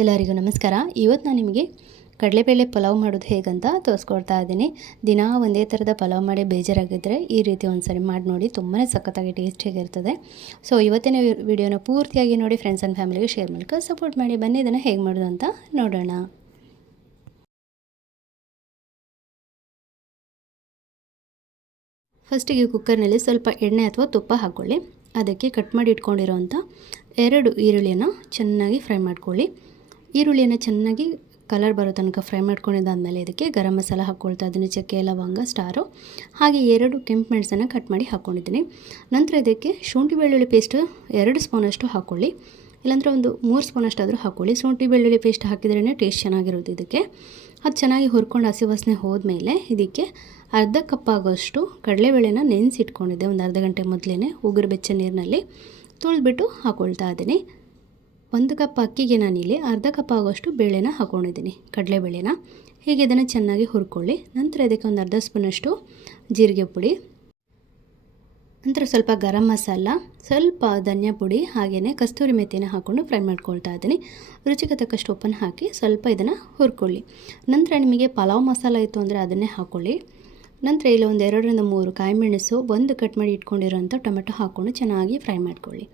ಎಲ್ಲರಿಗೂ ನಮಸ್ಕಾರ. ಇವತ್ತು ನಾನು ನಿಮಗೆ ಕಡಲೆಬೇಳೆ ಪಲಾವ್ ಮಾಡೋದು ಹೇಗಂತ ತೋರಿಸ್ಕೊಡ್ತಾ ಇದ್ದೀನಿ. ದಿನ ಒಂದೇ ಥರದ ಪಲಾವ್ ಮಾಡಿ ಬೇಜಾರಾಗಿದ್ದರೆ ಈ ರೀತಿ ಒಂದ್ಸರಿ ಮಾಡಿ ನೋಡಿ, ತುಂಬಾ ಸಖತ್ತಾಗಿ ಟೇಸ್ಟಿಯಾಗಿರ್ತದೆ. ಸೊ ಇವತ್ತಿನ ವಿಡಿಯೋನ ಪೂರ್ತಿಯಾಗಿ ನೋಡಿ, ಫ್ರೆಂಡ್ಸ್ ಆ್ಯಂಡ್ ಫ್ಯಾಮಿಲಿಗೆ ಶೇರ್ ಮೂಲಕ ಸಪೋರ್ಟ್ ಮಾಡಿ. ಬನ್ನಿ ಇದನ್ನು ಹೇಗೆ ಮಾಡೋದು ಅಂತ ನೋಡೋಣ. ಫಸ್ಟಿಗೆ ಕುಕ್ಕರ್ನಲ್ಲಿ ಸ್ವಲ್ಪ ಎಣ್ಣೆ ಅಥವಾ ತುಪ್ಪ ಹಾಕ್ಕೊಳ್ಳಿ. ಅದಕ್ಕೆ ಕಟ್ ಮಾಡಿ ಇಟ್ಕೊಂಡಿರೋಂಥ 2 ಈರುಳ್ಳಿಯನ್ನು ಚೆನ್ನಾಗಿ ಫ್ರೈ ಮಾಡ್ಕೊಳ್ಳಿ. ಈರುಳ್ಳಿಯನ್ನು ಚೆನ್ನಾಗಿ ಕಲರ್ ಬರೋ ತನಕ ಫ್ರೈ ಮಾಡ್ಕೊಂಡಿದ್ದಾದಮೇಲೆ ಇದಕ್ಕೆ ಗರಂ ಮಸಾಲ ಹಾಕ್ಕೊಳ್ತಾ ಇದ್ದೀನಿ. ಚಕ್ಕೆ, ಲವಂಗ, ಸ್ಟಾರು, ಹಾಗೆ 2 ಕೆಂಪು ಮೆಣಸನ್ನು ಕಟ್ ಮಾಡಿ ಹಾಕ್ಕೊಂಡಿದ್ದೀನಿ. ನಂತರ ಇದಕ್ಕೆ ಶುಂಠಿ ಬೆಳ್ಳುಳ್ಳಿ ಪೇಸ್ಟ್ 2 ಸ್ಪೂನಷ್ಟು ಹಾಕ್ಕೊಳ್ಳಿ, ಇಲ್ಲಾಂದರೆ ಒಂದು 3 ಸ್ಪೂನಷ್ಟಾದರೂ ಹಾಕ್ಕೊಳ್ಳಿ. ಶುಂಠಿ ಬೆಳ್ಳುಳ್ಳಿ ಪೇಸ್ಟ್ ಹಾಕಿದ್ರೇ ಟೇಸ್ಟ್ ಚೆನ್ನಾಗಿರೋದು ಇದಕ್ಕೆ. ಅದು ಚೆನ್ನಾಗಿ ಹುರ್ಕೊಂಡು ಹಸಿ ವಾಸನೆ ಹೋದ್ಮೇಲೆ ಇದಕ್ಕೆ ಅರ್ಧ ಕಪ್ ಆಗೋಷ್ಟು ಕಡಲೆಬೇಳೆನ ನೆನೆಸಿಟ್ಕೊಂಡಿದ್ದೆ. ಒಂದು ಅರ್ಧ ಗಂಟೆ ಮೊದಲೇ ಉಗುರು ಬೆಚ್ಚ ನೀರಿನಲ್ಲಿ ತೊಳೆದ್ಬಿಟ್ಟು ಹಾಕ್ಕೊಳ್ತಾ ಇದ್ದೀನಿ. 1 ಕಪ್ ಅಕ್ಕಿಗೆ ನಾನಿಲ್ಲಿ ಅರ್ಧ ಕಪ್ ಆಗೋಷ್ಟು ಬೇಳೆನ ಹಾಕ್ಕೊಂಡಿದ್ದೀನಿ, ಕಡಲೆಬೇಳೆನ. ಹೀಗೆ ಇದನ್ನು ಚೆನ್ನಾಗಿ ಹುರ್ಕೊಳ್ಳಿ. ನಂತರ ಇದಕ್ಕೆ ಒಂದು ಅರ್ಧ ಸ್ಪೂನಷ್ಟು ಜೀರಿಗೆ ಪುಡಿ, ನಂತರ ಸ್ವಲ್ಪ ಗರಂ ಮಸಾಲ, ಸ್ವಲ್ಪ ಧನಿಯಾ ಪುಡಿ, ಹಾಗೆಯೇ ಕಸ್ತೂರಿ ಮೆಥಿನ ಹಾಕ್ಕೊಂಡು ಫ್ರೈ ಮಾಡ್ಕೊಳ್ತಾ ಇದ್ದೀನಿ. ರುಚಿಗೆ ತಕ್ಕಷ್ಟು ಉಪ್ಪನ್ನು ಹಾಕಿ ಸ್ವಲ್ಪ ಇದನ್ನು ಹುರ್ಕೊಳ್ಳಿ. ನಂತರ ನಿಮಗೆ ಪಲಾವ್ ಮಸಾಲ ಇತ್ತು ಅಂದರೆ ಅದನ್ನೇ ಹಾಕ್ಕೊಳ್ಳಿ. ನಂತರ ಇಲ್ಲಿ ಒಂದು 2 ರಿಂದ 3 ಕಾಯಿಮೆಣಸು, 1 ಕಟ್ ಮಾಡಿ ಇಟ್ಕೊಂಡಿರೋಂಥ ಟೊಮೆಟೊ ಹಾಕ್ಕೊಂಡು ಚೆನ್ನಾಗಿ ಫ್ರೈ ಮಾಡ್ಕೊಳ್ಳಿ.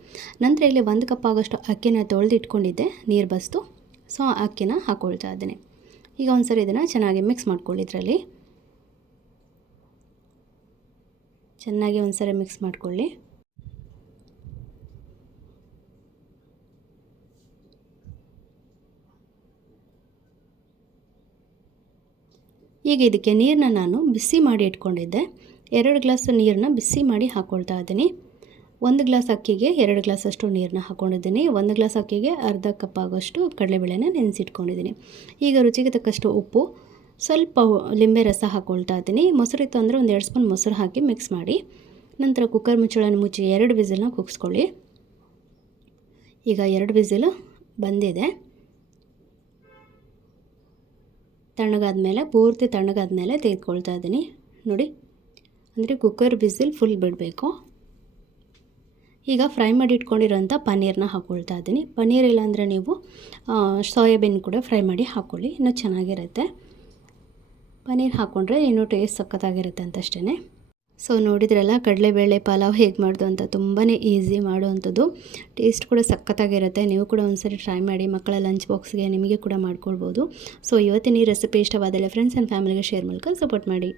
ನಂತರ ಇಲ್ಲಿ 1 ಕಪ್ ಆಗೋಷ್ಟು ಅಕ್ಕಿನ ತೊಳೆದು ಇಟ್ಕೊಂಡಿದ್ದೆ ನೀರು ಬಸ್ತು. ಸೊ ಅಕ್ಕಿನ ಹಾಕ್ಕೊಳ್ತಾ ಇದ್ದೀನಿ. ಈಗ ಒಂದ್ಸರಿ ಇದನ್ನು ಚೆನ್ನಾಗಿ ಮಿಕ್ಸ್ ಮಾಡ್ಕೊಳ್ಳಿ. ಇದರಲ್ಲಿ ಚೆನ್ನಾಗಿ ಒಂದ್ಸರಿ ಮಿಕ್ಸ್ ಮಾಡ್ಕೊಳ್ಳಿ. ಈಗ ಇದಕ್ಕೆ ನೀರನ್ನ ನಾನು ಬಿಸಿ ಮಾಡಿ ಇಟ್ಕೊಂಡಿದ್ದೆ. 2 ಗ್ಲಾಸ್ ನೀರನ್ನ ಬಿಸಿ ಮಾಡಿ ಹಾಕ್ಕೊಳ್ತಾ ಇದ್ದೀನಿ. 1 ಗ್ಲಾಸ್ ಅಕ್ಕಿಗೆ 2 ಗ್ಲಾಸಷ್ಟು ನೀರನ್ನ ಹಾಕ್ಕೊಂಡಿದ್ದೀನಿ. 1 ಗ್ಲಾಸ್ ಅಕ್ಕಿಗೆ ಅರ್ಧ ಕಪ್ ಆಗೋಷ್ಟು ಕಡಲೆಬೇಳೆನ ನೆನೆಸಿಟ್ಕೊಂಡಿದ್ದೀನಿ. ಈಗ ರುಚಿಗೆ ತಕ್ಕಷ್ಟು ಉಪ್ಪು, ಸ್ವಲ್ಪ ಲಿಂಬೆ ರಸ ಹಾಕ್ಕೊಳ್ತಾ ಇದ್ದೀನಿ. ಮೊಸರು ಇತ್ತು ಅಂದರೆ ಒಂದು 2 ಸ್ಪೂನ್ ಮೊಸರು ಹಾಕಿ ಮಿಕ್ಸ್ ಮಾಡಿ ನಂತರ ಕುಕ್ಕರ್ ಮುಚ್ಚಳನ ಮುಚ್ಚಿ 2 ವಿಸಿಲ್ನ ಕೂಗಿಸ್ಕೊಳ್ಳಿ. ಈಗ 2 ವಿಸಿಲ್ ಬಂದಿದೆ. ತಣ್ಣಗಾದ್ಮೇಲೆ, ಪೂರ್ತಿ ತಣ್ಣಗಾದ್ಮೇಲೆ ತೆಗೆದುಕೊಳ್ತಾ ಇದ್ದೀನಿ. ನೋಡಿ, ಅಂದರೆ ಕುಕ್ಕರ್ ವಿಸಿಲ್ ಫುಲ್ ಬಿಡಬೇಕು. ಈಗ ಫ್ರೈ ಮಾಡಿ ಇಟ್ಕೊಂಡಿರೋಂಥ ಪನ್ನೀರನ್ನ ಹಾಕ್ಕೊಳ್ತಾ ಇದ್ದೀನಿ. ಪನ್ನೀರ್ ಇಲ್ಲಾಂದರೆ ನೀವು ಸೋಯಾಬೀನ್ ಕೂಡ ಫ್ರೈ ಮಾಡಿ ಹಾಕ್ಕೊಳ್ಳಿ, ಇನ್ನೂ ಚೆನ್ನಾಗಿರುತ್ತೆ. ಪನ್ನೀರ್ ಹಾಕ್ಕೊಂಡ್ರೆ ಇನ್ನೂ ಟೇಸ್ಟ್ ಸಖತ್ತಾಗಿರುತ್ತೆ ಅಂತಷ್ಟೇ. ಸೊ ನೋಡಿದ್ರಲ್ಲ ಕಡಲೆಬೇಳೆ ಪಲಾವ್ ಹೇಗೆ ಮಾಡೋದು ಅಂತ. ತುಂಬಾ ಈಸಿ ಮಾಡುವಂಥದ್ದು, ಟೇಸ್ಟ್ ಕೂಡ ಸಖತ್ತಾಗಿರುತ್ತೆ. ನೀವು ಕೂಡ ಒಂದ್ಸರಿ ಟ್ರೈ ಮಾಡಿ, ಮಕ್ಕಳ ಲಂಚ್ ಬಾಕ್ಸ್ಗೆ ನಿಮಗೆ ಕೂಡ ಮಾಡ್ಕೊಳ್ಬೋದು. ಸೊ ಇವತ್ತಿನ ಈ ರೆಸಿಪಿ ಇಷ್ಟವಾದರೆ ಫ್ರೆಂಡ್ಸ್ ಆ್ಯಂಡ್ ಫ್ಯಾಮಿಲಿಗೆ ಶೇರ್ ಮೂಲಕ ಸಪೋರ್ಟ್ ಮಾಡಿ.